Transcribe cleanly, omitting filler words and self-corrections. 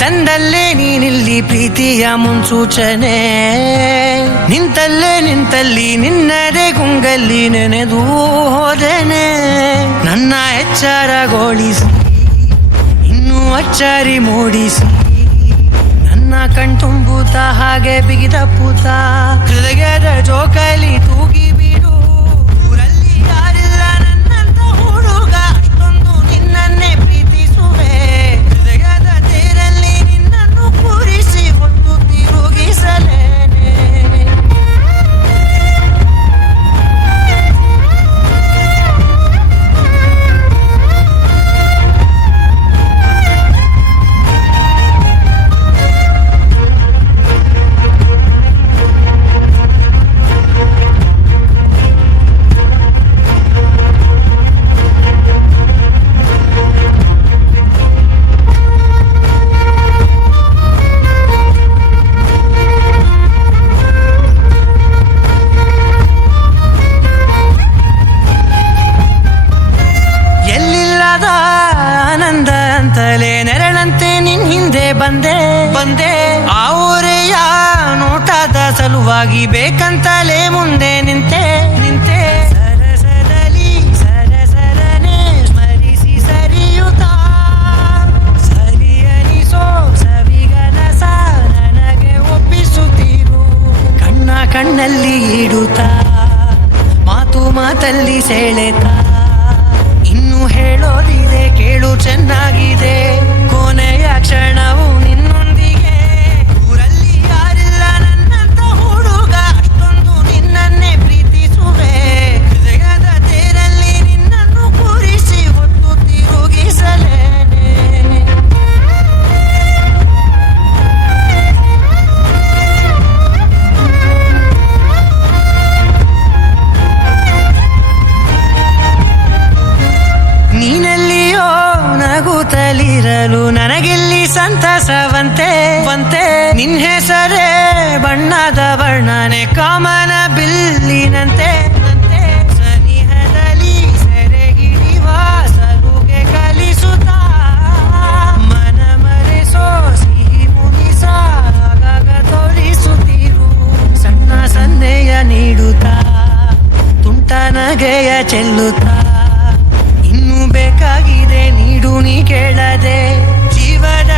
ತಂದಲ್ಲೇ ನೀನಿಲ್ಲಿ ಪ್ರೀತಿಯ ಮುನ್ಸೂಚನೆ, ನಿಂತಲ್ಲಿ ನಿನ್ನದೇ ಗುಂಗಲ್ಲಿ ನೆನೆದು ಹೋದೆನೆ. ನನ್ನ ಎಚ್ಚರಗೊಳಿಸಿ ಇನ್ನೂ ಅಚ್ಚರಿ ಮೂಡಿಸಿ, ನನ್ನ ಕಣ್ತುಂಬುತ್ತ ಹಾಗೆ ಬಿಗಿದ ಪೂತ ಹೃದಯದ ಜೋಕಾಲಿ ತೂಗಿ ಬಿಡು. ಊರಲ್ಲಿ ಯಾರಿಲ್ಲ ನನ್ನಂತ ಹುಡುಗ, ಅಷ್ಟೊಂದು ನಿನ್ನನ್ನೇ ಪ್ರೀತಿಸುವೆ. ಹೃದಯದ ತೇರಲ್ಲಿ ನಿನ್ನನ್ನು ಕೂರಿಸಿ ಹೊತ್ತು ತಿರುಗಿಸಲೇನೆ. ಆನಂದ ಅಂತಲೇ ನೆರಳಂತೆ ನಿನ್ ಹಿಂದೆ ಬಂದೆ. ಆ ಊರೆಯ ನೋಟದ ಸಲುವಾಗಿ ಬೇಕಂತಲೇ ಮುಂದೆ ನಿಂತೆ. ಸರಸದಲ್ಲಿ ಸರಸರನೆ ಸ್ಮರಿಸಿ ಸರಿಯುತ್ತ, ಸರಿಯನಿಸೋ ಸವಿಗನಸ ನನಗೆ ಒಪ್ಪಿಸುತ್ತೀರು. ಕಣ್ಣಲ್ಲಿ ಇಡುತ್ತ, ಮಾತಲ್ಲಿ ಸೆಳೆತ, ಇನ್ನು ಹೇಳೋದಿದೆ ಕೇಳು ಚೆನ್ನಾಗಿದೆ. ಕೊನೆಯ ಕ್ಷಣವು ನಿನ್ನೊಂದಿಗೆ. ಊರಲ್ಲಿ ಯಾರಿಲ್ಲ ನನ್ನಂತ ಹುಡುಗ, ಅಷ್ಟೊಂದು ನಿನ್ನನ್ನೇ ಪ್ರೀತಿಸುವೆ. ಹೃದಯದ ತೇರಲ್ಲಿ ನಿನ್ನನ್ನು ಕೂರಿಸಿ ಹೊತ್ತು ತಿರುಗಿಸಲೇನೆ. ನೀನೆಲ್ಲಿಯೋ ನಗುತ್ತಲಿರಲು ನನಗಿಲ್ಲಿ ಸಂತಸವಂತೆ. ನಿನ್ ಹೆಸರೇ ಬಣ್ಣದ ವರ್ಣನೆ ಕಾಮನ ಬಿಲ್ಲಿನಂತೆ. ಸನಿಹದಲ್ಲಿ ಸೆರೆಗಿಡಿವ ಸಲುಗೆ ಕಲಿಸುತ್ತ, ಮನ ಮರೆಸೋ ಸಿಹಿ ಮುನಿಸ ಆಗಾಗ ತೋರಿಸುತ್ತಿರು. ಸಣ್ಣ ಸಂದೇಹ ನೀಡುತ್ತಾ, ತುಂಟ ನಗೆಯ ಚೆಲ್ಲುತ್ತಾ, ಬೇಕಾಗಿದೆ ನೀಡು ನೀ ಕೇಳದೆ. ಜೀವನ